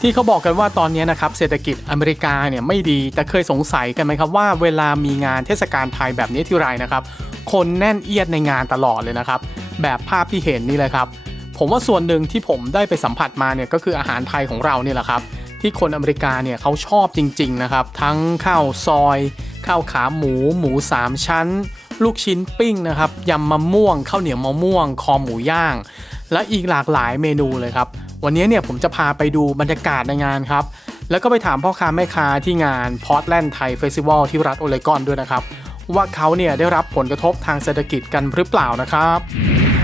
ที่เขาบอกกันว่าตอนนี้นะครับเศรษฐกิจอเมริกาเนี่ยไม่ดีแต่เคยสงสัยกันไหมครับว่าเวลามีงานเทศกาลไทยแบบนี้ที่ไรนะครับ คนแน่นเอียดในงานตลอดเลยนะครับ แบบภาพที่เห็นนี่เลยครับ ผมว่าส่วนหนึ่งที่ผมได้ไปสัมผัสมาเนี่ยก็คืออาหารไทยของเราเนี่ยแหละครับ ที่คนอเมริกาเนี่ยเขาชอบจริง ๆนะครับ ทั้งข้าวซอย ข้าวขาหมู หมูสามชั้น ลูกชิ้นปิ้งนะครับยำมะม่วงข้าวเหนียวมะม่วง คอหมูย่าง และอีกหลากหลายเมนูเลยครับ วันนี้เนี่ยผมจะพาไปดูบรรยากาศในงานครับ แล้วก็ไปถามพ่อค้าแม่ค้าที่งาน Portland Thai Festival ที่รัฐโอเลกอนด้วยนะครับ ว่าเขาเนี่ยได้รับผลกระทบทางเศรษฐกิจกันหรือเปล่านะครับ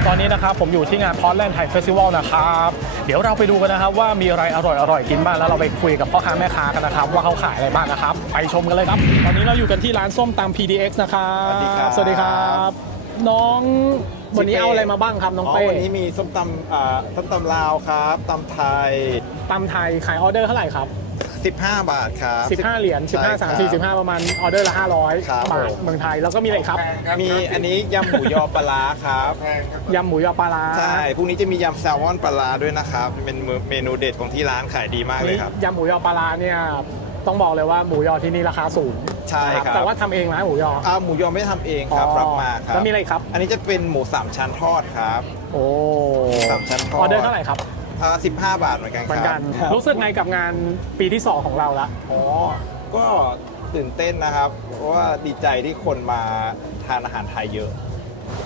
ตอนนี้นะครับผมอยู่ที่งาน Portland Thai Festival นะครับ เดี๋ยวเราไปดูกันนะครับว่ามีอะไรอร่อยๆกินบ้างแล้วเราไปคุยกับพ่อค้าแม่ค้ากันนะครับ ว่าเขาขายอะไรบ้างนะครับ ไปชมกันเลยครับ ตอนนี้เราอยู่กันที่ร้านส้มตำ PDX นะครับ สวัสดีครับสวัสดีครับ น้องวันนี้เอาอะไรมาบ้างครับน้องอ๋อเป้วันนี้มีส้มตำอ่าส้มตำลาวครับตำไทยตำไทยขายออเดอร์เท่าไหร่ครับ 15 บาทครับ15 เหรียญใช่15ครับ3 4 15 ประมาณออเดอร์ละ 500ครับบาทผมเมืองไทยแล้วก็มีอะไรครับ มีอันนี้ยำหมูยอปลาร้าครับยำหมูยอปลาร้าใช่พรุ่งนี้จะมียำแซลมอนปลาร้าด้วยนะครับเป็นเมนูเด็ดของที่ร้านขายดีมากเลยนี่ครับยำหมูยอปลาร้าเนี่ยต้องบอกเลยว่าหมูยอที่นี่ราคาสูง ใช่ครับ แต่ว่าทำเองนะหมูยอ อ่าหมูยอไม่ทำเองครับรับมาครับแล้วมีอะไรครับ อันนี้จะเป็นหมูสามชั้นทอดครับ โอ้สามชั้นทอดออเดอร์เท่าไหร่ครับอ่า15 บาทเหมือนกันเหมืคอนรักับนครับรู้สึกไงกับงานปีที่2ของเราละ อ๋อก็ตื่นเต้นนะครับ เพราะว่าดีใจที่คนมาทานอาหารไทยเยอะ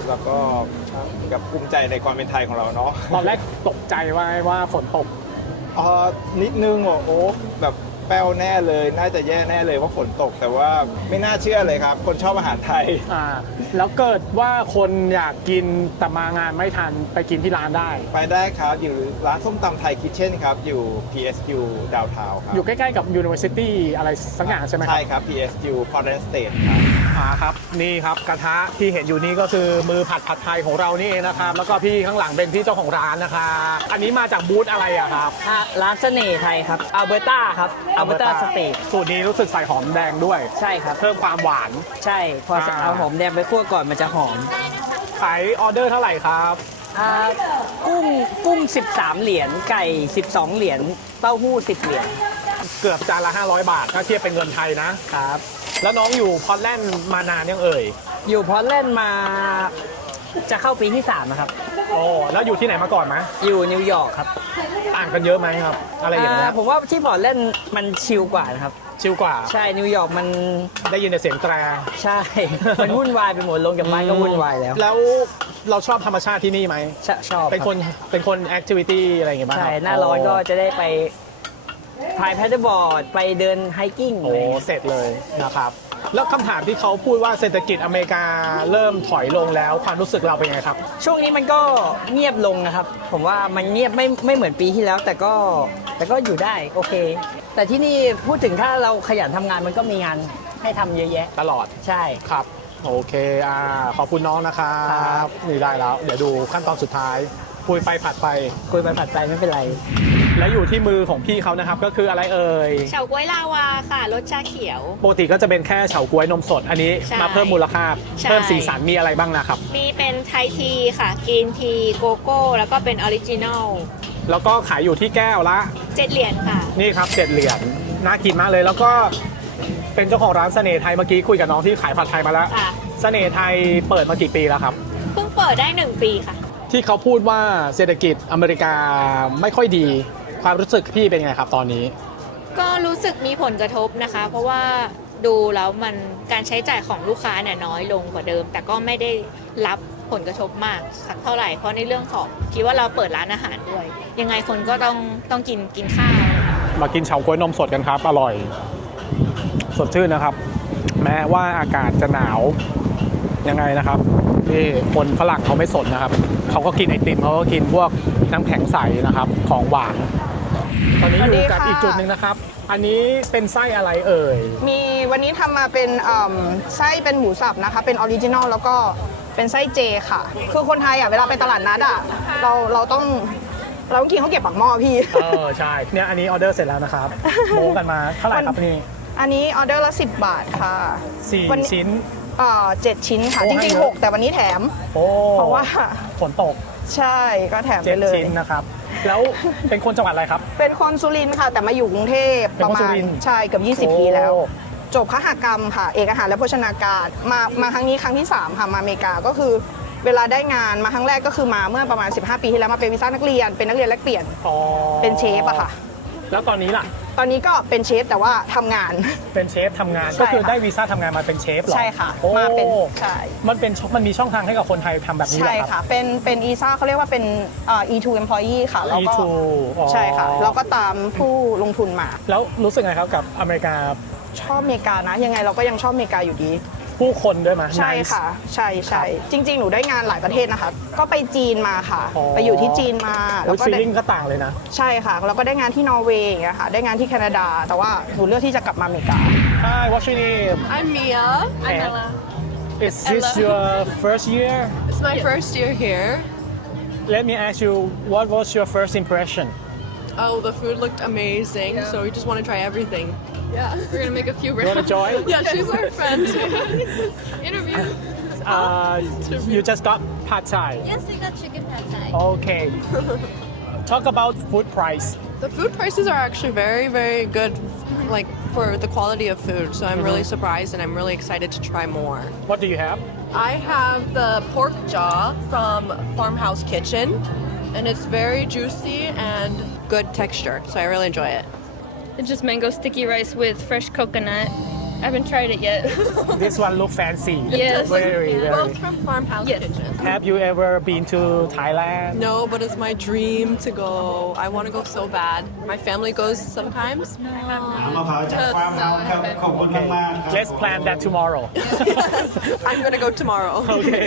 แล้วก็กับภูมิใจในความเป็นไทยของเราเนาะ ตอนแรกตกใจว่าว่าฝนตก เออนิดนึงว่าโอ้แบบ แป้วแน่เลย น่าจะแย่แน่เลยว่าฝนตก แต่ว่าไม่น่าเชื่อเลยครับ คนชอบอาหารไทย อ่าแล้วเกิดว่าคนอยากกินแต่มางานไม่ทันไปกินที่ร้านได้ ไปได้ครับ อยู่ร้านส้มตำไทยคิทเช่นครับ อยู่ PSU ดาวทาวครับอยู่ใกล้ๆกับ University อะไรสักอย่างใช่ไหมครับ ใช่ครับ PSU Portland State ครับ อ่าครับนี่ครับกระทะที่เห็นอยู่นี่ก็คือมือผัดผัดไทยของเรานี่เองนะครับ แล้วก็พี่ข้างหลังเป็นพี่เจ้าของร้านนะครับอันนี้มาจากบูธอะไรอะครับ อะร้านเสน่ห์ไทยครับอัลเบอร์ตาครับอัลเบอร์ตาสเตทสูตรนี้รู้สึกใส่หอมแดงด้วย ใช่ครับ เพิ่มความหวาน ใช่ พอจะอ่าเอาหอมแดงไปคั่วก่อนมันจะหอม ขายออเดอร์เท่าไหร่ครับ อ่ากุ้งกุ้ง 13 เหรียญไก่ 12 เหรียญเต้าหู้ 10 เหรียญเกือบจานละ 500 บาท ถ้าเทียบเป็นเงินไทยนะ ครับ แล้วน้องอยู่พอตแลนด์มานานยังเอ่ย อยู่พอร์ตแลนด์มา จะเข้าปีที่ 3 นะครับ โอ้แล้วอยู่ที่ไหนมาก่อนไหมอยู่นิวยอร์กครับต่างกันเยอะไหมครับ อะไรอย่างเงี้ยอ่าผมว่าที่พอร์ตแลนด์มันชิลกว่านะครับ ชิลกว่าใช่นิวยอร์กมันได้ยินแต่เสียงแตรใช่ มันวุ่นวายไปหมดลงจากบ้านก็วุ่นวายแล้วแล้วเราชอบธรรมชาติที่นี่ไหมชชอบเป็นคนเป็นคนแอคทิวิตี้อะไรอย่างเงี้ยบ้างใช่ครับหน้าร้อนก็จะได้ไปพายแพดเดิลบอร์ดไปเดินไฮกิ้งโอ้เสร็จเลยนะครับ แล้วคำถามที่เขาพูดว่าเศรษฐกิจอเมริกาเริ่มถอยลงแล้วความรู้สึกเราเป็นไงครับ ช่วงนี้มันก็เงียบลงนะครับ ผมว่ามันเงียบไม่ไม่เหมือนปีที่แล้ว แต่ก็แต่ก็อยู่ได้โอเค แต่ที่นี่พูดถึงถ้าเราขยันทำงานมันก็มีงานให้ทำเยอะแยะ ตลอดใช่ ครับ โอเคอ่าขอบคุณน้องนะครัครับบนี่ได้แล้ว เดี๋ยวดูขั้นตอนสุดท้าย คุยไปผัดไป คุยไปผัดไปไม่เป็นไร และอยู่ที่มือของพี่เขานะครับ ก็คืออะไรเอ่ยเฉาก๊วยลาวาค่ะรสชาเขียว ปกติก็จะเป็นแค่เฉาก๊วยนมสด อันนี้ใช่มาเพิ่มมูลค่า ใช่ เพิ่มสีสันมีอะไรบ้างนะครับ มีเป็นไทยทีค่ะกรีนทีโกโก้ แล้วก็เป็นออริจินอลแล้วก็ขายอยู่ที่แก้วละ เจ็ดเหรียญค่ะ นี่ครับเจ็ดเหรียญน่ากินมากเลย แล้วก็เป็นเจ้าของร้านเสน่ห์ไทยเมื่อกี้คุยกับน้องที่ขายผัดไทยมาแล้วค่ะ เสน่ห์ไทยเปิดมากี่ปีแล้วครับ เพิ่งเปิดได้หนึ่งปีค่ะ ที่เขาพูดว่าเศรษฐกิจอเมริกาไม่ค่อยดี ความรู้สึกพี่เป็นไงครับตอนนี้ ก็รู้สึกมีผลกระทบนะคะ เพราะว่าดูแล้วมันการใช้จ่ายของลูกค้าเนี่ยน้อยลงกว่าเดิม แต่ก็ไม่ได้รับผลกระทบมากสักเท่าไหร่เพราะในเรื่องของคิดว่าเราเปิดร้านอาหารด้วย ยังไงคนก็ต้องต้องกินกินข้าวมากินเฉาก๊วยนมสดกันครับ อร่อย สดชื่นนะครับ แม้ว่าอากาศจะหนาวยังไงนะครับที่คนฝรั่งเขาไม่สนนะครับ เขาก็กินไอติมเขาก็กินพวกน้ำแข็งใสนะครับ ของหวาน ตอนนี้อยู่กับสวัสดีค่ะอีกจุดหนึ่งนะครับ อันนี้เป็นไส้อะไรเอ่ย มีวันนี้ทำมาเป็นเอิ่มไส้เป็นหมูสับนะคะ เป็นออริจินอลแล้วก็เป็นไส้เจค่ะ คือคนไทยอะเวลาไปตลาดนัดอะเราเราต้องเราต้องกินข้าวเกรี๊ยวปากหม้อพี่ เออ ใช่ เนี่ยอันนี้ออเดอร์เสร็จแล้วนะครับ โมกันมาเท่าไหร่ครับนี่อันนี้ออเดอร์ละ 10 บาทค่ะสี่วันนี้ชิ้น เอ่อเจ็ดชิ้นค่ะ โอ้จให้ริงเยๆอะ6แต่วันนี้แถม โอ้เพราะว่า ฝนตกใช่ก็แถมเจ็ไปดเลย ชิ้นนะครับ แล้วเป็นคนจังหวัดอะไรครับ เป็นคนสุรินทร์ค่ะ แต่มาอยู่กรุงเทพเป็นประคนมาสุณรินทร์ใช่เกือบ20 ปีแล้ว โอ้ จบคหกรรมค่ะ เอกอาหารและโภชนาการมามาครั้งนี้ครั้งที่ 3 ค่ะมาอเมริกาก็คือ เวลาได้งานมาครั้งแรกก็คือมาเมื่อประมาณ 15 ปีที่แล้วมาเป็นวีซ่านักเรียนเป็นนักเรียนแลกเปลี่ยนอ๋อเป็นเชฟอะค่ะ แล้วตอนนี้ล่ะ ตอนนี้ก็เป็นเชฟแต่ว่าทำงาน เป็นเชฟทำงานใช่ก็คือค่ะได้วีซ่าทำงานมาเป็นเชฟเหรอใช่ค่ะโอ้มาเป็นใช่ มันเป็นช่องมันมีช่องทางให้กับคนไทยทำแบบนี้เหรใช่อครับค่ะเป็นเป็นอีซ่าเขาเรียกว่าเป็นเอ่อ E2 employee ค่ะแล้วก็ E2 อ๋อ ใช่ค่ะแล้วก็ตามผู้ลงทุนมา แล้วรู้สึกไงครับกับอเมริกา ชอบอเมริกานะ ยังไงเราก็ยังชอบอเมริกาอยู่ดี ผู้คนด้วยมั้ย ใช่ Nice ค่ะ ใช่ใช่จริง ๆ หนูได้งานหลายประเทศนะคะ ก็ไปจีนมาค่ะ อ๋อ ไปอยู่ที่จีนมาแล้โอ้วยก็ฟีลได้ลิ่งก็ต่างเลยนะ ใช่ค่ะ แล้วก็ได้งานที่นอร์เวย์อย่างเงี้ยค่ะ ได้งานที่แคนาดา แต่ว่าหนูเลือกที่จะกลับมาอเมริกา Hi what's your name I'm Mia. I'm Ella. Is this Ella. your first year It's my first year here. Let me ask you what was your first impression Oh, the food looked amazing, so we just want to try everything. Yeah, we're gonna make a few You wanna join? yeah, she's our friend. Interview. uh, You just got pad thai Yes, I got chicken pad thai. Okay Talk about food price The food prices are actually very, very good, like for the quality of food. So I'm really surprised, and I'm really excited to try more. What do you have I have the pork jaw from Farmhouse Kitchen, and it's very juicy and good texture. So I really enjoy it. It's just mango sticky rice with fresh coconut. I haven't tried it yet. This one look fancy Yes. Very very Both from Farmhouse Yes. Kitchen. Have you ever been to Thailand No, but it's my dream to go. I want to go so bad. My family goes sometimes. มะพร้าวจากฟาร์มเฮาส์ครับขอบคุณมากมากๆครับ Let's plan that tomorrow I'm gonna go tomorrow. Okay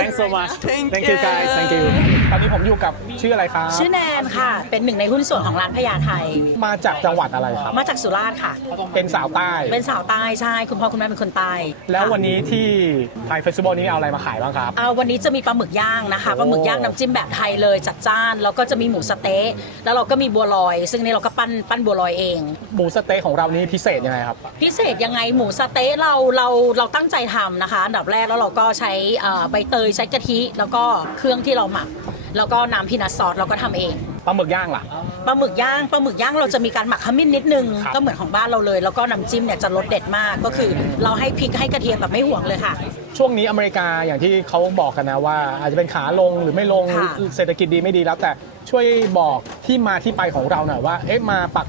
Thanks so much Thank you guys you. Thank you ตอนนี้ผมอยู่กับชื่ออะไรครับชื่อแนนค่ะ เป็นหนึ่งในหุ้นส่วนของร้านพญาไทย มาจากจังหวัดอะไรครับ มาจากสุราษฎร์ค่ะ เป็นสาวใต้ เป็นสาวใต้ใช่คุณพ่อคุณแม่เป็นคนใต้แล้วค่ะวันนี้ที่ไทยเฟสติวัลนี้เอาอะไรมาขายบ้างครับอ่าวันนี้จะมีปลาหมึกย่างนะคะโอ้ปลาหมึกย่างน้ำจิ้มแบบไทยเลยจัดจ้าน แล้วก็จะมีหมูสะเต๊ะแล้วเราก็มีบัวลอย ซึ่งนี่เราก็ปั้นปั้นบัวลอยเอง หมูสะเต๊ะของเรานี่พิเศษยังไงครับ พิเศษยังไงหมูสะเต๊ะเราเราเราตั้งใจทำนะคะอันดับแรกแล้วเราก็ใช้เอ่อใบเตยใช้กะทิ แล้วก็เครื่องที่เราหมัก แล้วก็น้ำพีนัทซอสเราก็ทำเองปลาหมึกย่างล่ะ ปลาหมึกย่างปลาหมึกย่างเราจะมีการหมักขมิ้นนิดนึง ครับก็เหมือนของบ้านเราเลย แล้วก็น้ำจิ้มเนี่ยจะรสเด็ดมากก็คือ เราให้พริกให้กระเทียมแบบไม่ห่วงเลยค่ะ ช่วงนี้อเมริกาอย่างที่เขาบอกกันนะว่า อาจจะเป็นขาลงหรือไม่ลงค่ะ เศรษฐกิจดีไม่ดีแล้วแต่ช่วยบอกที่มาที่ไปของเราหน่อยว่าเอ๊ะมาปัก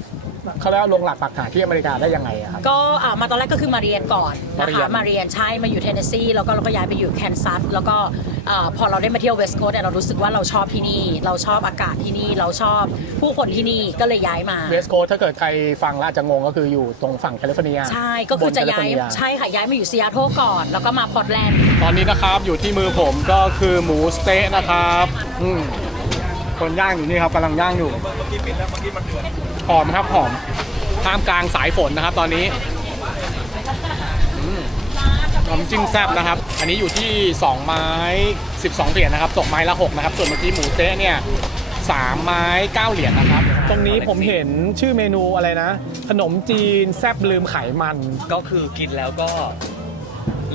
เขาเรียกว่าลงหลักปักฐานที่อเมริกาได้ยังไงอะครับ ก็อ่ามาตอนแรกก็คือมาเรียนก่อนนะมาเรียคะน มาเรียนใช่มาอยู่เทนเนสซีแล้วก็เราก็ย้ายไปอยู่แคนซัสแล้วก็อ่าพอเราได้มาเที่ยวเวสต์โคสต์เนี่ยเรารู้สึกว่าเราชอบที่นี่ เราชอบอากาศที่นี่เราชอบผู้คนที่นี่ก็เลยย้ายมา เวสโคถ้าเกิดใครฟังแล้วอาจจะงงก็คืออยู่ตรงฝั่งแคลิฟอร์เนียใช่ก็คือจะย้ายบนแคลิฟอร์เนีใช่ค่ะย้ายมาอยู่ซีแอตเทิลก่อน แล้วก็มาพอร์ตแลนด์ตอนนี้นะครับอยู่ที่มือผมก็คือหมูสเต๊ะนะครับอืมคนย่างอยู่นี่ครับกำลังย่างอยู่หอม อมครับหอมท่ามกลางสายฝนนะครับ ตอนนี้อืมน้ำจิ้มแซ่บนะครับ อันนี้อยู่ที่ 2 ไม้ 12 เหรียญนะครับ ตกไม้ละ 6 นะครับ ส่วนเมื่อกี้หมูเต๊ะเนี่ยสามไม้ 9 เหรียญนะครับ ตรงนี้ผมเห็นชื่อเมนูอะไรนะ ขนมจีนแซ่บลืมไขมัน ก็คือกินแล้วก็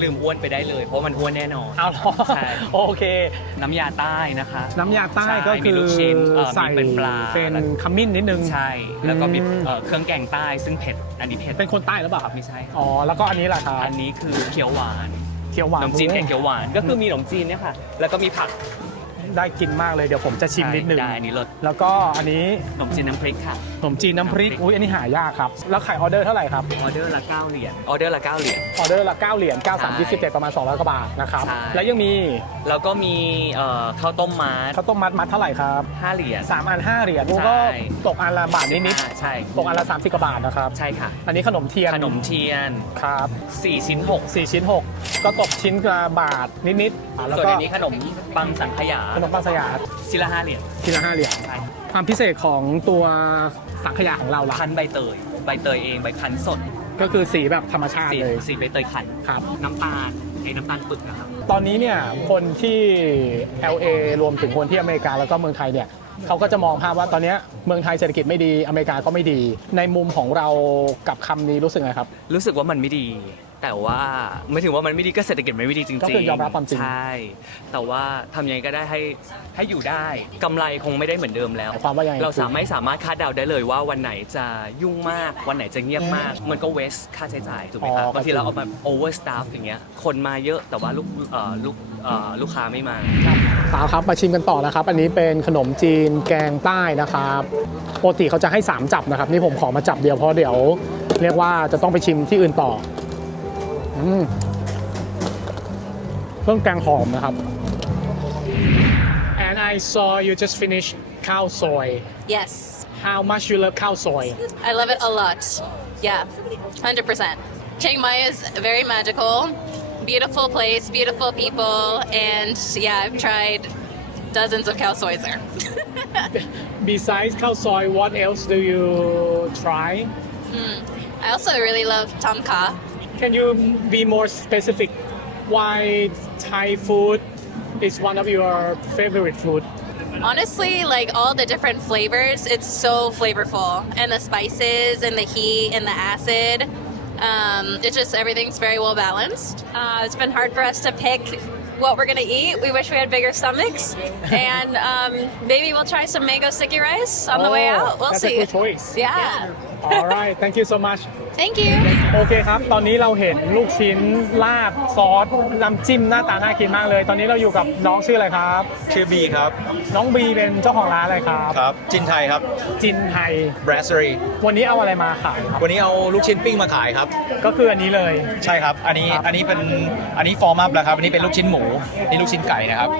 ลืมอ้วนไปได้เลย เพราะมันอ้วนแน่นอน เอาเหรอใช่ โอเค น้ำยาใต้นะคะ น้ำยาใต้ใช่ก็มีคือลูกชิ้นเอ่อใส่มีเป็นปลา เป็นแล้วขมิ้นนิดนึง ใช่ แล้วก็มีอืม เอ่อเครื่องแกงใต้ซึ่งเผ็ด อันนี้เผ็ดเป็นคนใต้หรือเปล่าครับไม่ใช่อ๋อแล้วก็อันนี้แหละครับอันนี้คือเขียวหวาน เขียวหวานขนมจีนแกงเขียวหวานก็คือมีขนมจีนเนี่ยค่ะ แล้วก็มีผัก ได้กินมากเลยเดี๋ยวผมจะชิมนิดนึง ได้อันนี้รสแล้วก็อันนี้ขนมจีนน้ำพริกค่ะ ขนมจีนน้ำพริกน้ำพริก อุ้ยอันนี้หายากครับ แล้วขายออเดอร์เท่าไหร่ครับ ออเดอร์ละ 9 เหรียญ ออเดอร์ละ 9 เหรียญ ออเดอร์ละ 9 เหรียญ9 3ใช่27ประมาณ200กว่าบาทนะครับ ใช่ แล้วยังมีแล้วก็มีเอ่อข้าวต้มมัดข้าวต้มมัดมัดเท่าไหร่ครับ5เหรียญ3อัน5เหรียญใช่ ก็ตกอันละบาทนิดอ่าใช่ๆตกอันละ30กว่าบาทนะครับ ใช่ค่ะ อันนี้ขนมเทียนขนมเทียน ครับ4 ชิ้น 6 4 ชิ้น 6 ก็ตกชิ้นละบาทนิดๆอ่าแล้วส่วนก็อันนี้ขนมปังสังขยาขนมปังสยามชิ้นละ5เหรียญทีละ5เหรียญใช่ความพิเศษของตัวสังขยาของเราล่ะคั้นใบเตย ใบเตยเองใบคั้นสดก็คือสีแบบธรรมชาติสีเลยสีใบเตยคั้นครับ น้ำตาลไอ้น้ำตาลปึกนะครับ ตอนนี้เนี่ยคนที่ LA รวมถึงคนที่อเมริกาแล้วก็เมืองไทยเนี่ยเขาก็จะมองภาพว่าตอนเนี้ยเมืองไทยเศรษฐกิจไม่ดีอเมริกาก็ไม่ดี ในมุมของเรากับคำนี้รู้สึกไงครับ รู้สึกว่ามันไม่ดี แต่ว่าไม่ถึงว่ามันไม่ดีก็เศรษฐกิจมันไม่ดีจริงๆก็คือยอมรับความจริง ใช่ แต่ว่าทำยังไงก็ได้ให้ให้อยู่ได้กำไรคงไม่ได้เหมือนเดิมแล้ว หมายความว่ายังไง เราสามารถไม่สามารถคาดเดาได้เลยว่าวันไหนจะยุ่งมาก วันไหนจะเงียบมาก มันก็เวสค่าใช้จ่ายถูกไหมครับอ๋อบางทีเราเอามาโอเวอร์สตาฟอย่างเงี้ยคนมาเยอะแต่ว่าลูกเอ่อลูกเอ่อลูกค้าไม่มา สาวครับมาชิมกันต่อนะครับ อันนี้เป็นขนมจีนแกงใต้นะครับปกติเขาจะให้ 3 จับนะครับ นี่ผมขอมาจับเดียวเพราะเดี๋ยว เรียกว่าจะต้องไปชิมที่อื่นต่ออืม เครื่องแกงหอมนะครับ and I saw you just finished cow soy Yes, how much you love cow soy I love it a lot. Yeah, 100%. Chiang Mai is very magical, beautiful place, beautiful people, and yeah, I've tried dozens of cow soys there. besides cow soy what else do you try I also really love tom kha. Can you be more specific why Thai food is one of your favorite food? Honestly, like all the different flavors, it's so flavorful, and the spices, and the heat, and the acid. Um, it's just everything's very well balanced. Uh, it's been hard for us to pick what we're gonna eat. We wish we had bigger stomachs, and um, maybe we'll try some mango sticky rice on the way Oh, out. We'll that's a see. good choice. Yeah. All right thank you so much Thank you. โอเคครับ ตอนนี้เราเห็นลูกชิ้นลาบซอสน้ำจิ้มหน้าตาน่ากินมากเลย ตอนนี้เราอยู่กับน้องชื่ออะไรครับ ชื่อบีครับ น้องบีเป็นเจ้าของร้านอะไรครับ ครับ จินไทยครับ จินไทย b r a s s e r y วันนี้เอาอะไรมาขายครับ วันนี้เอาลูกชิ้นปิ้งมาขายครับ ก็คืออันนี้เลย ใช่ครับ อันนี้ครับอันนี้เป็น อันนี้ฟอร์มอัพแล้วครับ อันนี้เป็นลูกชิ้นหมู นี่ลูกชิ้นไก่นะครับ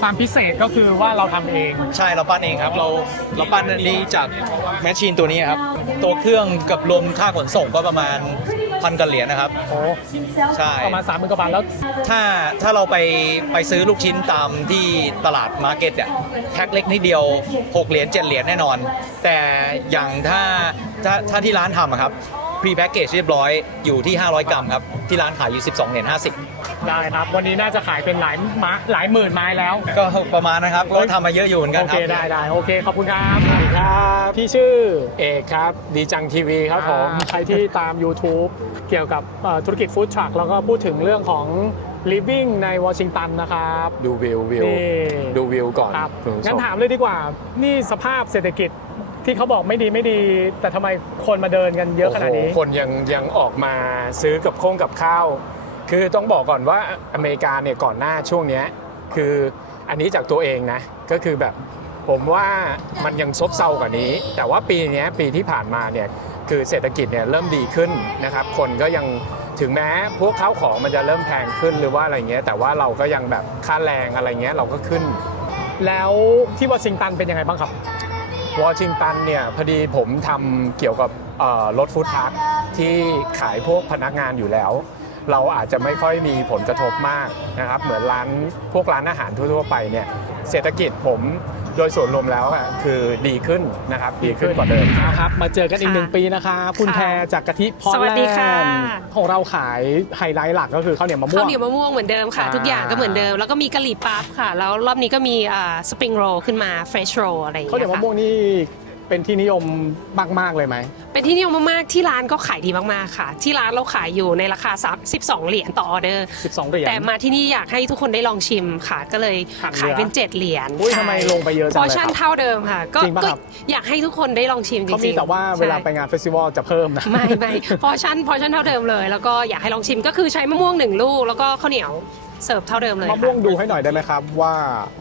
ความพิเศษก็คือว่าเราทำเอง ใช่ เราปั้นเองครับ เรา เราปั้นอันนี้จากแมชชีนตัวนี้ครับ ตัวเครื่องกับรวมค่าขนส่งก็ประมาณพันกันเหรียญนะครับ โอ้ใช่ ประมาณสามหมื่นกว่าบาทแล้ว ถ้าถ้าเราไปไปซื้อลูกชิ้นตามที่ตลาดมาร์เก็ตเนี่ยแพ็คเล็กนิดเดียว 6 เหรียญ7เหรียญแน่นอน แต่อย่างถ้าถ้าถ้าที่ร้านทำอะครับ พรีแพ็กเกจเรียบร้อยอยู่ที่ 500 กรัมครับ ที่ร้านขายอยู่ 12เหรียญ50ได้ครับ วันนี้น่าจะขายเป็นหลายมาหลายหมื่นไม้แล้วก็ประมาณนะครับ ก็ทำมาเยอะอยู่เหมือนกันโอคเค รับ ได้ได้โอเค ขอบคุณครับสวัสดีครับพี่ชื่อเอกครับ ดีจังทีวีครับผมอ่าใครที่ตาม YouTube เกี่ยวกับเอ่อธุรกิจฟู้ดทรัคแล้วก็พูดถึงเรื่องของ living ในวอชิงตันนะครับ ดูวิววิวนี่ ดูวิวก่อนครับ คุณผู้ชงั้นถามเลยดีกว่า นี่สภาพเศรษฐกิจ ที่เขาบอกไม่ดีไม่ดี แต่ทำไมคนมาเดินกันเยอะขนาดนี้ โโหคนยังยังออกมาซื้อกับโค้งกับข้าว คือต้องบอกก่อนว่าอเมริกาเนี่ยก่อนหน้าช่วงเนี้ยคืออันนี้จากตัวเองนะ ก็คือแบบผมว่ามันยังซบเซากว่านี้ แต่ว่าปีเนี้ยปีที่ผ่านมาเนี่ยคือเศรษฐกิจเนี่ยเริ่มดีขึ้นนะครับ คนก็ยังถึงแม้พวกข้าวของมันจะเริ่มแพงขึ้นหรือว่าอะไรเงี้ยแต่ว่าเราก็ยังแบบค่าแรงอะไรเงี้ยเราก็ขึ้น แล้วที่วอชิงตันเป็นยังไงบ้างครับ วอชิงตันเนี่ยพอดีผมทำเกี่ยวกับรถฟู้ดทรัคที่ขายพวกพนักงานอยู่แล้ว เราอาจจะไม่ค่อยมีผลกระทบมากนะครับ เหมือนร้านพวกร้านอาหารทั่วๆไปเนี่ยเศรษฐกิจผม โดยส่วนรวมแล้วอะคือดีขึ้นนะครับดีขึ้นกว่าเดิม เอาครับ มาเจอกันอีกค่ะหนึ่งปีนะคะ คุณค่ะแพรจากกะทิพอสวัสดีค่ะแลนด์ของเราขายไฮไลท์หลักก็คือข้าวเหนียวมะม่ข้าววง เหนียวมะม่วงเหมือนเดิมค่ะ อ่า ทุกอย่างก็เหมือนเดิม แล้วก็มีกะหรี่ปั๊บค่ะ แล้วรอบนี้ก็มีสปริงโรลขึ้นมาเฟรชโรลอะไรอย่างข้าวเหนีเงี้ยยวมะค่ะม่วงนี่ เป็นที่นิยมมากๆเลยไหม เป็นที่นิยมมากๆที่ร้านก็ขายดีมากๆค่ะ ที่ร้านเราขายอยู่ในราคา3 12 เหรียญต่อออเดอร์ 12 เหรียญ แต่มาที่นี่อยากให้ทุกคนได้ลองชิมค่ะ ก็เลยหักเหลือขายเป็น 7 เหรียญอุ้ยใช่ทำไมลงไปเยอะจัพงอเลยชั่นครับเท่าเดิมค่ะก็จริงปะก็ครับอยากให้ทุกคนได้ลองชิมจริงๆเขามีแต่ว่าเวลาไปใช่งานเฟสติวัลจะเพิ่มนะไม่ไม่พอชั่นพอชั่นเท่าเดิมเลย แล้วก็อยากให้ลองชิมก็คือใช้มะม่วงหนึ่งลูกแล้วก็ข้าวเหนียวเสิร์ฟเท่าเดิมเลยมะค่ะม่วงดูให้หน่อยได้ไหมครับว่า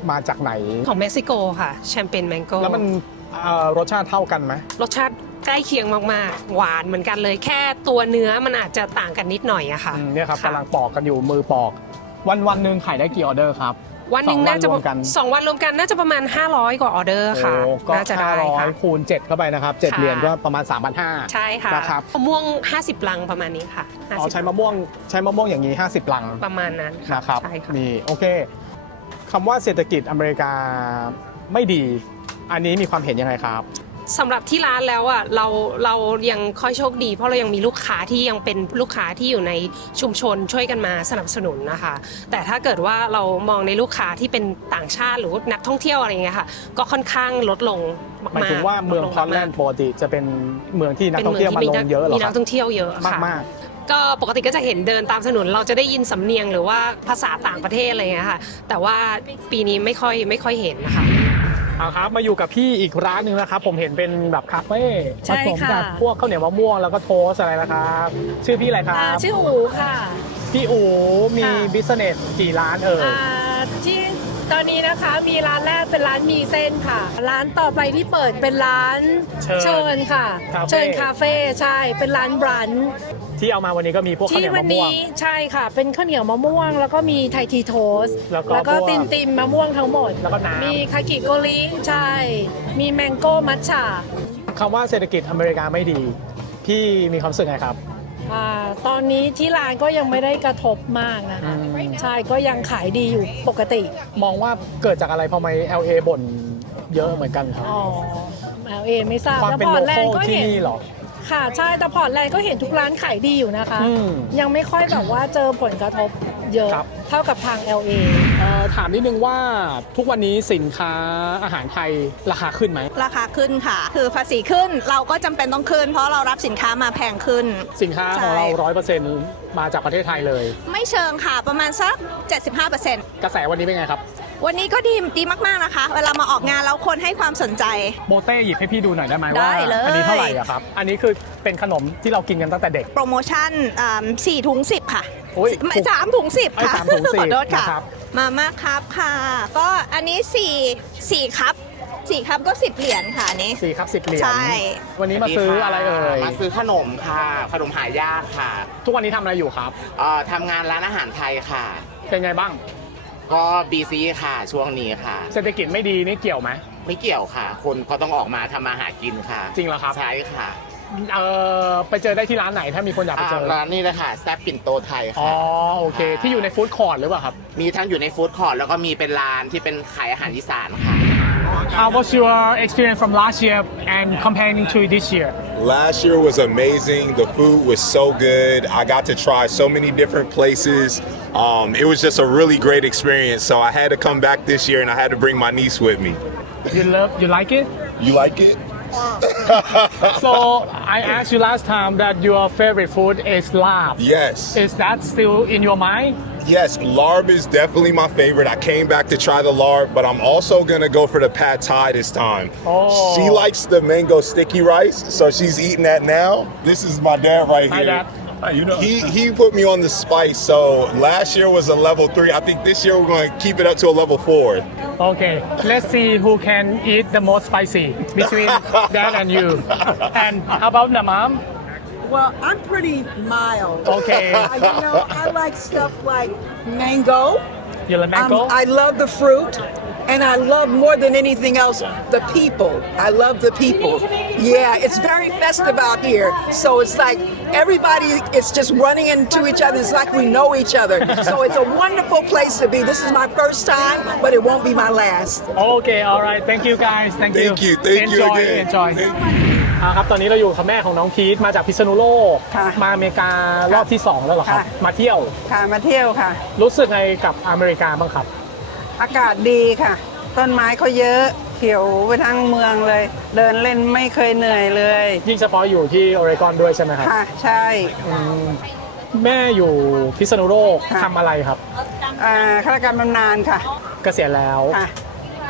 มาจากไหนของเม็กซิโกค่ะแชมเปญแมงโก้แล้วมันเอ่อรสชาติเท่ากันไหมรสชาติใกล้เคียงมากๆ หวานเหมือนกันเลย แค่ตัวเนื้อมันอาจจะต่างกันนิดหน่อยอะค่ะอืมเนี่ยครับะกำลังปอกกันอยู่มือปอก วันวันๆหนึ่งขายได้กี่ออเดอร์ครับ วันหนึ่งสอน่าจะรวมกัน สองวันรวมกันน่าจะประมาณ 500 กว่าออเดอร์ค่ะโอ้ก็น่าจะได้ห้าร้อค่ะยคูณ7เข้าไปนะครับ7ค่ะ เหรียญก็ประมาณ 3,500 ใช่ค่ะนะครับ มะม่วง 50 ลังประมาณนี้ค่ะอ๋อ50ใช้มะม่วงใช้มะม่วงอย่างนี้ 50 ลังประมาณนั้นค่ะนะครับใช่ค่ะ นี่โอเคคำว่าเศรษฐกิจอเมริกาไม่ดี อันนี้มีความเห็นยังไงครับ สำหรับที่ร้านแล้วอะเราเรายังค่อยโชคดี เพราะเรายังมีลูกค้าที่ยังเป็นลูกค้าที่อยู่ในชุมชนช่วยกันมาสนับสนุนนะคะ แต่ถ้าเกิดว่าเรามองในลูกค้าที่เป็นต่างชาติหรือว่านักท่องเที่ยวอะไรอย่างเงี้ยค่ะ ก็ค่อนข้างลดลงมากๆหมายถึงว่าเมืองลดพอร์ตแลนด์ปกติจะเป็นเมืองที่นักท่องเที่ยวมาลงเยอะเหรอมีคนัรับกท่องเที่ยวเยอะค่ะมากก็ปกติก็จะเห็นเดินตามถนนเราจะได้ยินสำเนียงหรือว่าภาษาต่างประเทศอะไรเงี้ยค่ะ แต่ว่าปีนี้ไม่ค่อยไม่ค่อยเห็นนะคะ เอาครับมาอยู่กับพี่อีกร้านหนึ่งนะครับผมเห็นเป็นแบบคาเฟ่ใช่ผสมค่ะ กับพวกข้าวเหนียวมะม่วงแล้วก็โทสต์อะไรนะครับ ชื่อพี่อะไรครับอ่าชื่ออูค่ะ พี่อูมีค่ะ บิสเนสกี่ร้านเอ่ยอ่าที่ ตอนนี้นะคะมีร้านแรกเป็นร้านมีเส้นค่ะ ร้านต่อไปที่เปิดเป็นร้านเชิญญค่ะคาเฟ่เชิญคาเฟ่ใช่เป็นร้านบรันช์ที่เอามาวันนี้ก็มีพวกข้าวเหที่นียววัมะนม่วงนี้ใช่ค่ะ เป็นข้าวเหนียวมะม่วง แล้วก็มีไทยทีโทสต์แล้วก็แล้วก็พวกติมติมมะม่วงทั้งหมดแล้วก็น้ำมีคากิโกริใช่ มีแมงโก้มัทฉะคำว่าเศรษฐกิจอเมริกาไม่ดี พี่มีความรู้สึกไงครับ อ่าตอนนี้ที่ร้านก็ยังไม่ได้กระทบมากนะคะอืม ใช่ก็ยังขายดีอยู่ปกติ มองว่าเกิดจากอะไรพอมา LA บ่นเยอะเหมือนกันครับ อ๋อเอไม่ทราบความแต่เป็นพอโลร์ตแลโก้นด์ก็ที่เห็นนี่เหรอ ค่ะใช่แต่พอร์ตแลนด์ก็เห็นทุกร้านขายดีอยู่นะคะ อืมยังไม่ค่อยแบบว่าเจอผลกระทบเยอะ ครับ เท่ากับทาง LA เอ่อ ถามนิดนึงว่าทุกวันนี้สินค้าอาหารไทยราคาขึ้นไหม ราคาขึ้นค่ะ คือภาษีขึ้นเราก็จำเป็นต้องขึ้น เพราะเรารับสินค้ามาแพงขึ้น สินค้าของเราใช่ร้อยเปอร์เซ็นต์มาจากประเทศไทยเลย ไม่เชิงค่ะประมาณสัก 75%กระแสวันนี้เป็นไงครับ วันนี้ก็ดีดีมากๆนะคะ เวลามาออกงานแล้วคนให้ความสนใจโมเต้หยิบให้พี่ดูหน่อยได้ไหมได้ว่า เลย อันี้เท่าไหร่อะครับ อันนี้คือเป็นขนมที่เรากินกันตั้งแต่เด็ก โปรโมชั่นอ่าสี่ถุงสิบค่ะโอ้ยไม่สามถุงสิบไอ้ค่ะสามถุงสิบขอโทษค่ะ นะครับ มาม่าครับค่ะ ก็อันนี้สี่สี่ครับสี่ครับก็สิบเหรียญค่ะอันนี้ สี่ครับสิบเหรียญใช่ วันนี้มาซื้ออะไรเอ่ย มาซื้อขนมค่ะ ขนมหายากค่ะทุกวันนี้ทำอะไรอยู่ครับ เอ่อทำงานร้านอาหารไทยค่ะ เป็นไงบ้าง ก็บีซีค่ะช่วงนี้ค่ะ เศรษฐกิจไม่ดีนี่เกี่ยวไหม ไม่เกี่ยวค่ะ คนก็ต้องออกมาทำมาหากินค่ะจริงเหรอครับ ใช่ค่ะเออไปเจอได้ที่ร้านไหนถ้ามีคนอยากไปเจอ อ่าร้านนี้เลยค่ะแซบปิ่นโตไทยอ๋อค่ะ โอเค ที่อยู่ในฟู้ดคอร์ทหรือเปล่าครับ มีทั้งอยู่ในฟู้ดคอร์ทแล้วก็มีเป็นร้านที่เป็นขายอาหารอีสานค่ะ How was your experience from last year and comparing to this year Last year was amazing. The food was so good. I got to try so many different places. Um, it was just a really great experience. So I had to come back this year and I had to bring my niece with me. You love you like it You like it? So I asked you last time that your favorite food is lab Yes. Is that still in your mind Yes, larb is definitely my favorite. I came back to try the larb, but I'm also gonna go for the pad thai this time. Oh. She likes the mango sticky rice, so she's eating that now. This is my dad right Hi, here. Dad. You know, he he put me on the spice. So last year was a level three. I think this year we're going to keep it up to a level four. Okay let's see who can eat the most spicy between dad and you and how about the mom Well, I'm pretty mild. Okay. Uh, you know, I like stuff like mango. You like mango Um, I love the fruit. And I love more than anything else the people. I love the people. Yeah, it's very festive out here. So it's like everybody is just running into each other. It's like we know each other. So it's a wonderful place to be. This is my first time, but it won't be my last. Okay alright thank you guys thank you Thank you, thank you enjoy again. enjoy อ่าครับตอนนี้เราอยู่กับแม่ของน้องพีทมาจากพิษณุโลกค่ะมาอเมริการอบที่2แล้วเหรอครับค่ะ มาเที่ยวค่ะมาเที่ยวค่ะ รู้สึกไงกับอเมริกาบ้างครับ อากาศดีค่ะ ต้นไม้เขาเยอะเขียวไปทั้งเมืองเลย เดินเล่นไม่เคยเหนื่อยเลยยิ่งเฉพาะอยู่ที่โอเรกอนด้วยใช่ไหมครับค่ะใช่ อืมแม่อยู่พิษณุโลกค่ะ ทำอะไรครับ อ่าข้าราชการบำนาญค่ะเกษียณแล้ว ค่ะ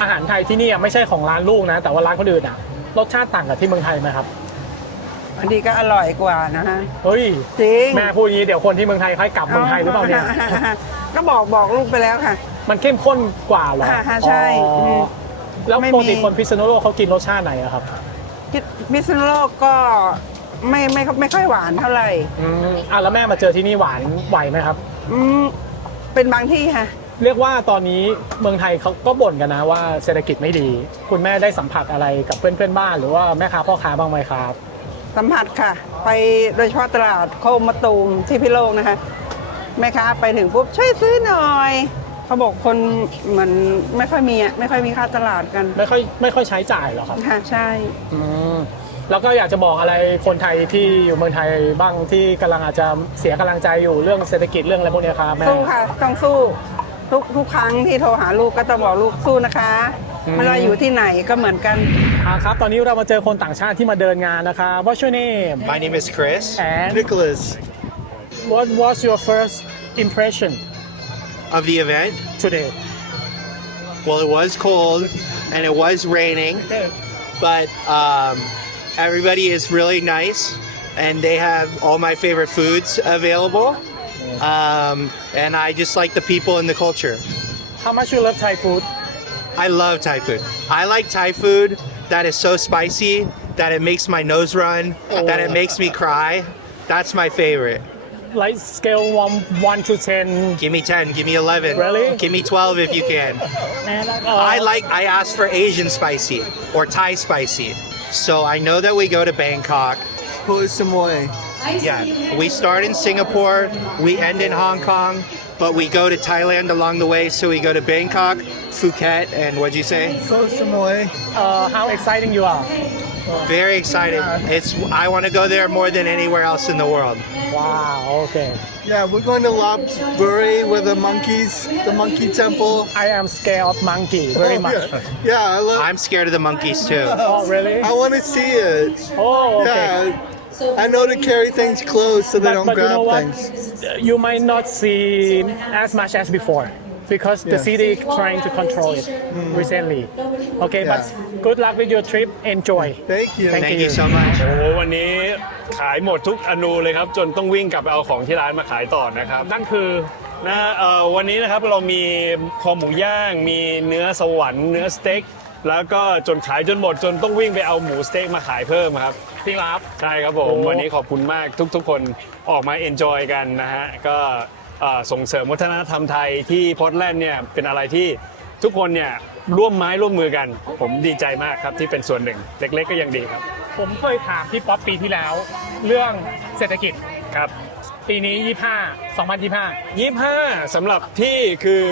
อาหารไทยที่นี่ไม่ใช่ของร้านลูกนะ แต่ว่าร้านคนอื่นอะ รสชาติต่างกับที่เมืองไทยไหมครับ อันนี้ก็อร่อยกว่านะฮะ เฮ้ย จริง แม่พูดอย่างนี้เดี๋ยวคนที่เมืองไทยค่อยกลับเมืองไทยหรือเปล่าเนี่ย ก็บอกบอกลูกไปแล้วค่ะ มันเข้มข้นกว่าเหรอค่ะใช่อ๋ออมแล้วไม่ปกติมีคนพิษณุโลกเขากินรสชาติไหนอะครับพิพิษณุโลกก็ไม่ไม่ไม่ค่อยหวานเท่าไหร่ อืมอะแล้วแม่มาเจอที่นี่หวานไหวไหมครับ อืมเป็นบางที่ค่ะ เรียกว่าตอนนี้เมืองไทยเขาก็บ่นกันนะว่าเศรษฐกิจไม่ดี คุณแม่ได้สัมผัสอะไรกับเพื่อนเพื่อนๆบ้าน หรือว่าแม่ค้าพ่อค้าบ้างไหมครับ สัมผัสค่ะ ไปโดยเฉพาะตลาดโคกมะตูมที่พิโลกนะคะแม่ค้าไปถึงปุ๊บช่วยซื้อหน่อยเขาบอกคนเหมือนไม่ค่อยมีอะไม่ค่อยมีค่าตลาดกันไม่ค่อยไม่ค่อยใช้จ่ายเหรอครับค่ะใช่อืมแล้วก็อยากจะบอกอะไรคนไทยที่อยู่เมืองไทยบ้างที่กำลังอาจจะเสียกำลังใจอยู่เรื่องเศรษฐกิจเรื่องอะไรพวกเนี้ยครับแม่สู้ค่ะต้องสู้ ทุกทุกครั้งที่โทรหาลูกก็ต้องบอกลูกสู้นะคะอืมไม่ว่าอยู่ที่ไหนก็เหมือนกัน อ่าครับ ตอนนี้เรามาเจอคนต่างชาติที่มาเดินงานนะครับ What's your name My name is Chris. And? Nicholas. what was your first impression of the event. today Well, it was cold and it was raining, but um, everybody is really nice and they have all my favorite foods available. Um, and I just like the people and the culture. how much you love Thai food I love Thai food. I like Thai food that is so spicy that it makes my nose run, that it makes me cry. That's my favorite. like scale one one to ten Give me 10, give me 11. Really? Give me 12 if you can. I like, I asked for Asian spicy or Thai spicy. So I know that we go to Bangkok. Put some way. Yeah. We start in Singapore, we end in Hong Kong, but we go to Thailand along the way. So we go to Bangkok, Phuket, and what'd you say? Put some way. uh, how exciting you are Very excited. It's, I want to go there more than anywhere else in the world. wow okay Yeah, we're going to Lop Buri with the monkeys, the monkey temple. I am scared of monkey very Oh, much Yeah, yeah I love. I'm scared of the monkeys too. oh really I want to see it. oh okay Yeah, I know to carry things close so they but, don't but you grab know what things. you might not see as much as before because the Yes. city trying to control it recently okay but Yeah. good luck with your trip enjoy Thank you. Thank Thank you so much. โอ้โหวันนี้ขายหมดทุกอนูเลยครับ จนต้องวิ่งกลับไปเอาของที่ร้านมาขายต่อนะครับ นั่นคือนะเอ่อวันนี้นะครับเรามีคอหมูย่าง มีเนื้อสวรรค์เนื้อสเต็ก แล้วก็จนขายจนหมดจนต้องวิ่งไปเอาหมูสเต็กมาขายเพิ่มครับพี่รับ ใช่ครับผมโอ้ วันนี้ขอบคุณมากทุกๆ คนออกมาเอนจอยกันนะฮะ ก็เอ่อส่งเสริมวัฒนธรรมไทยที่พอร์ตแลนด์เนี่ยเป็นอะไรที่ทุกคนเนี่ยร่วมไม้ร่วมมือกัน ผมดีใจมากครับที่เป็นส่วนหนึ่ง เล็กๆก็ยังดีครับผมเคยถามพี่ป๊อปปีที่แล้ว เรื่องเศรษฐกิจ ครับ ปีนี้ 25 2025 25สำหรับพี่คือ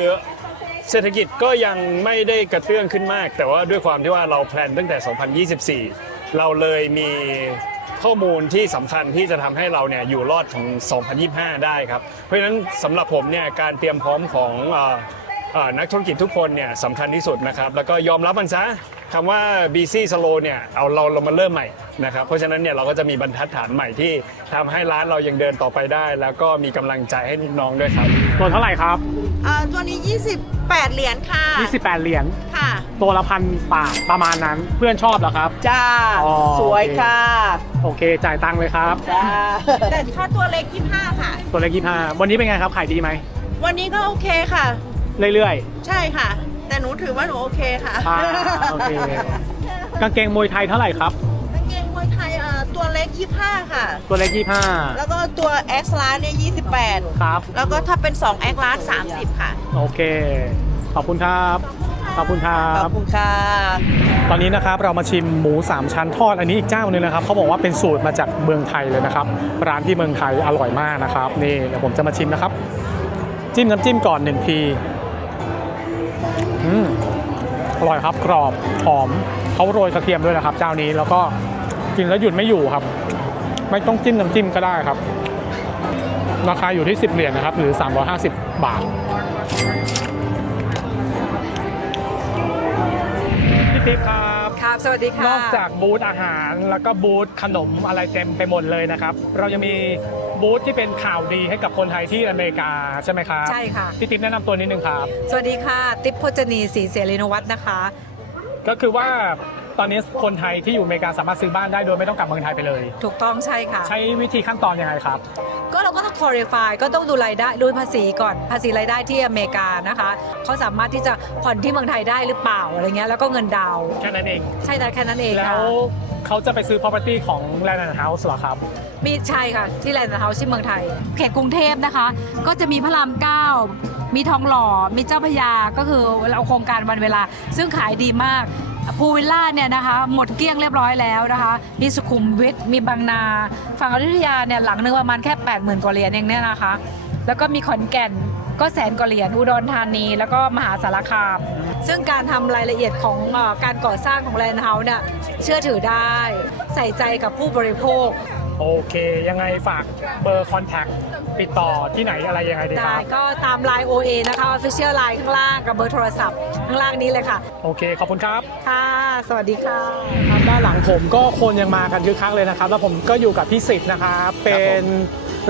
เศรษฐกิจก็ยังไม่ได้กระเตื้องขึ้นมาก แต่ว่าด้วยความที่ว่าเราแพลนตั้งแต่ 2024 เราเลยมีข้อมูลที่สำคัญที่จะทำให้เราเนี่ยอยู่รอดถึง2025 ได้ครับ เพราะฉะนั้นสำหรับผมเนี่ยการเตรียมพร้อมของ เอ่อเอ่อนักธุรกิจทุกคนเนี่ยสำคัญที่สุดนะครับ แล้วก็ยอมรับมันซะคำว่า busy slow เนี่ยเอาเราเรามาเริ่มใหม่นะครับ เพราะฉะนั้นเนี่ยเราก็จะมีบรรทัดฐานใหม่ที่ทำให้ร้านเรายังเดินต่อไปได้ แล้วก็มีกำลังใจให้ลูกน้องด้วยครับ ตัวเท่าไหร่ครับ อ่าตัวนี้ 28 เหรียญค่ะ28 เหรียญ ค่ะ ตัวละพันบาทประมาณนั้น เพื่อนชอบเหรอครับ จ้า อ๋อ สวยค่ะ โอเค จ่ายตังค์เลยครับ จ้า แต่ถ้าตัวเล็ก25ค่ะ ตัวเลข25วันนี้เป็นไงครับ ขายดีไหม วันนี้ก็โอเคค่ะ เรื่อยใช่ค่ะ แต่หนูถือว่าหนูโอเคค่ะๆอ่าโอเคกางเกงมวยไทยเท่าไหร่ครับ กางเกงมวยไทยอ่าตัวเล็ก25ค่ะตัวเลขแล้วก็ตัว X ล้านเนี่ย25 28ครับ แล้วก็ถ้าเป็น2 X ล้าน30ค่ะ โอเค ขอบคุณครับ ขอบคุณครัขบอบคุณค่ะ ตอนนี้นะครับเรามาชิมหมูสามชั้นทอดอันนี้อีกเจ้าหนึงนะครับเขาบอกว่าเป็นสูตรมาจากเมืองไทยเลยนะครับ ร้านที่เมืองไทยอร่อยมากนะครับ นี่เดี๋ยวผมจะมาชิมนะครับ จิ้มน้ำจิ้มก่อนหนึ่งทีอืม อร่อยครับกรอบหอมเขาโรยกระเทียมด้วยนะครับ เจ้านี้แล้วก็กินแล้วหยุดไม่อยู่ครับ ไม่ต้องจิ้มน้ำจิ้มก็ได้ครับ ราคาอยู่ที่ 10 เหรียญนะครับ หรือ 350 บาทพี่ติ๊กครับ ครับ สวัสดีค่ะ นอกจากบูธอาหารแล้วก็บูธขนมอะไรเต็มไปหมดเลยนะครับ เรายังมี บูธที่เป็นข่าวดีให้กับคนไทยที่อเมริกาใช่ไหมครับใช่ค่ะ พี่ติ๊กแนะนำตัวนิดนึงครับ สวัสดีค่ะ ติ๊บพจนีศรีเสรีนวัฒน์นะคะ ก็คือว่า ตอนนี้คนไทยที่อยู่อเมริกาสามารถซื้อบ้านได้โดยไม่ต้องกลับเมืองไทยไปเลย ถูกต้องใช่ค่ะ ใช้วิธีขั้นตอนยังไงครับ ก็เราก็ต้อง qualify ก็ต้องดูรายได้ดูภาษีก่อนภาษีรายได้ที่อเมริกานะคะเขาสามารถที่จะผ่อนที่เมืองไทยได้หรือเปล่าอะไรเงี้ยแล้วก็เงินดาวน์แค่นั้นเอง ใช่แต่แค่นั้นเองแล้ค่ะวเขาจะไปซื้อ property ของ Land and House เหรอครับ มีใช่ค่ะ ที่แลนด์เฮาส์ที่เมืองไทยเขตกรุงเทพนะคะ ก็จะมีพระรามเก้ามีทองหล่อมีเจ้าพระยาก็คือเราโครงการวันเวลา ซึ่งขายดีมาก ภูวิลล่าเนี่ยนะคะหมดเกลี้ยงเรียบร้อยแล้วนะคะมีสุขุมวิทมีบางนา ฝั่งอยุธยาเนี่ยหลังหนึงประมาณแค่ 8 0,000กว่าเหรียญเองเนี่ยนะคะ แล้วก็มีขอนแก่นก็แสนกว่าเหรียญอุดรธานี แล้วก็มหาสารคาม ซึ่งการทำรายละเอียดของอการก่อสร้างของแลนด์เฮาส์เนี่ยเชื่อถือได้ ใส่ใจกับผู้บริโภค โอเค ยังไงฝากเบอร์คอนแทคติดต่อที่ไหนอะไรยังไงดีคได้รับ ก็ตามไลน์ OA นะคะ Official Line ข้างล่างกับเบอร์โทรศัพท์ข้างล่างนี้เลยค่ะ โอเค ขอบคุณครับ ค่ะ สวัสดีค่ะ ครับด้านหลังผมก็คนยังมากันคึกคักเลยนะครับ แล้วผมก็อยู่กับพี่สิทธิ์นะครับ เป็น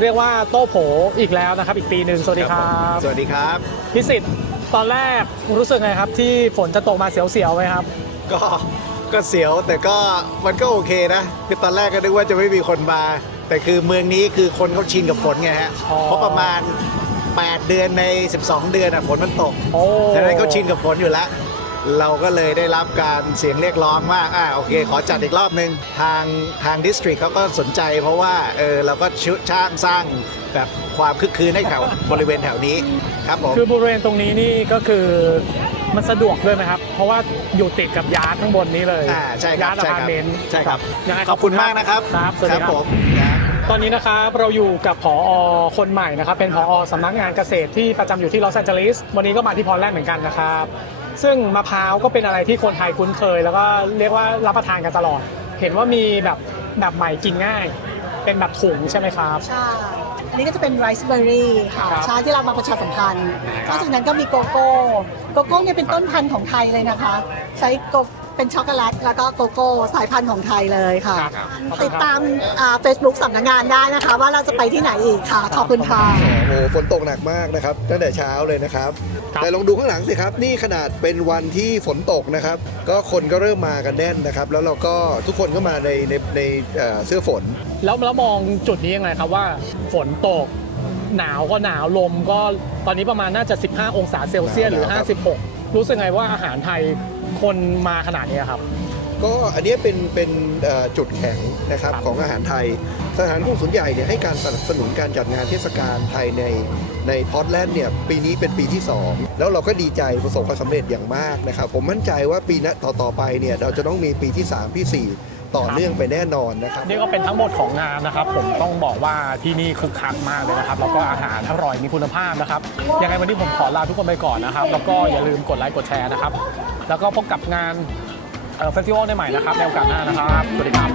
เรียกว่าโต้โผอีกแล้วนะครับ อีกปีหนึ่งสวัสดีครับสวัสดีครับพิสิทธิ์ตอนแรกรู้สึกไงครับ ที่ฝนจะตกมาเสียวๆไหมครับ ก็ ก็เสียวแต่ก็มันก็โอเคนะคือตอนแรกก็นึกว่าจะไม่มีคนมา แต่คือเมืองนี้คือคนเขาชินกับฝนไงฮะอ๋อ เพราะประมาณ 8 เดือนใน 12 เดือนอะฝนมันตกโอ้ฉะนั้นเขาชินกับฝนอยู่แล้วเราก็เลยได้รับการเสียงเรียกร้องว่าอ่าโอเค ขอจัดอีกรอบหนึ่งทางทางดิสตริกเขาก็สนใจ เพราะว่าเออเราก็ชุช่างสร้างแบบความคึกคืนให้แถวบริเวณแถวนี้ครับผม คือบริเวณตรงนี้นี่ก็คือ มันสะดวกด้วยไหมครับ เพราะว่าอยู่ติดกับยาร์ดข้างบนนี้เลยอ่าใช่ครับยาร์ดอใช่พาคร์รับตเมนต์ใช่ครับยังไงขอบคุณมากนะครับครับสวัสดีครับ ผมตอนนี้นะครับเราอยู่กับผอคนใหม่นะครับ เป็นผอสำนักงานเกษตรที่ประจำอยู่ที่ลอสแอนเจลิสวันนี้ก็มาที่พอลแลนด์เหมือนกันนะครับ ซึ่งมะพร้าวก็เป็นอะไรที่คนไทยคุ้นเคย แล้วก็เรียกว่ารับประทานกันตลอด เห็นว่ามีแบบแบบใหม่กินง่าย เป็นแบบถุงใช่ไหมครับ ใช่ อันนี้ก็จะเป็นไรซ์เบอร์รี่ค่ะครับชาที่เรามาประชาสัมพันธ์ครับ นอกจากนั้นก็มีโกโก้ โกโก้เนี่ยเป็นต้นพันธุ์ของไทยเลยนะคะ ใช้โก เป็นช็อกโกแลตแล้วก็โกโก้สายพันธุ์ของไทยเลยค่ะติดตามเฟซบุ๊กสำนักงานได้นะคะ ว่าเราจะไปที่ไหนอีกค่ะ ขอบคุณค่ะ โอ้โหฝนตกหนักมากนะครับตั้งแต่เช้าเลยนะครับ แต่ลองดูข้างหลังสิครับ นี่ขนาดเป็นวันที่ฝนตกนะครับ ก็คนก็เริ่มมากันแน่นนะครับ แล้วเราก็ทุกคนก็มาในในในเอ่อเสื้อฝน แล้วแล้วมองจุดนี้ยังไงครับว่าฝนตก หนาวก็หนาวลมก็ตอนนี้ประมาณน่าจะ 15 องศาเซลเซียสหรือ หนาวครับ 56 รู้สึกไงว่าอาหารไทย คนมาขนาดนี้ครับ ก็อันเนี้ยเป็นเป็นเอ่อจุดแข็งนะครับของอาหารไทย สถานกงสุลใหญ่เนี่ยให้การสนับสนุนการจัดงานเทศกาลไทยในในพอร์ตแลนด์เนี่ยปีนี้เป็นปีที่ 2 แล้วเราก็ดีใจประสบความสำเร็จอย่างมากนะครับ ผมมั่นใจว่าปีหน้าต่อต่อไปเนี่ยเราจะต้องมีปีที่ 3 ที่ 4 ต่อเนื่องไปแน่นอนนะครับนี่ก็เป็นทั้งหมดของงานนะครับ ผมต้องบอกว่าที่นี่คึกคักมากเลยนะครับแล้วก็อาหารอร่อยมีคุณภาพนะครับยังไงวันนี้ผมขอลาทุกคนไปก่อนนะครับ แล้วก็อย่าลืมกดไลค์กดแชร์นะครับ แล้วก็พบกับงานเฟสติวัลใหม่นะครับในโอกาสหน้านะครับสวัสดีครับ